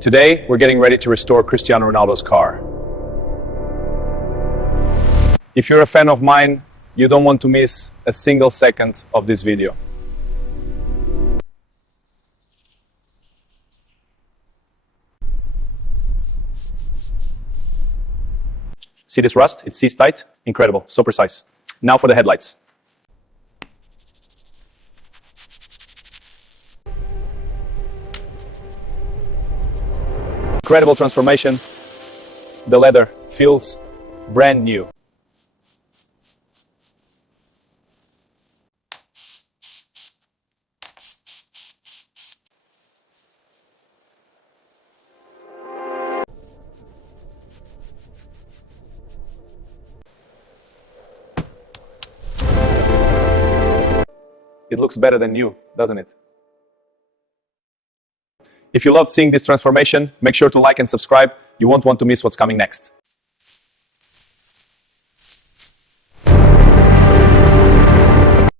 Today, we're getting ready to restore Cristiano Ronaldo's car. If you're a fan of mine, you don't want to miss a single second of this video. See this rust? It seized tight. Incredible, so precise. Now for the headlights. Incredible transformation. The leather feels brand new. It looks better than new, doesn't it? If you loved seeing this transformation, make sure to like and subscribe. You won't want to miss what's coming next.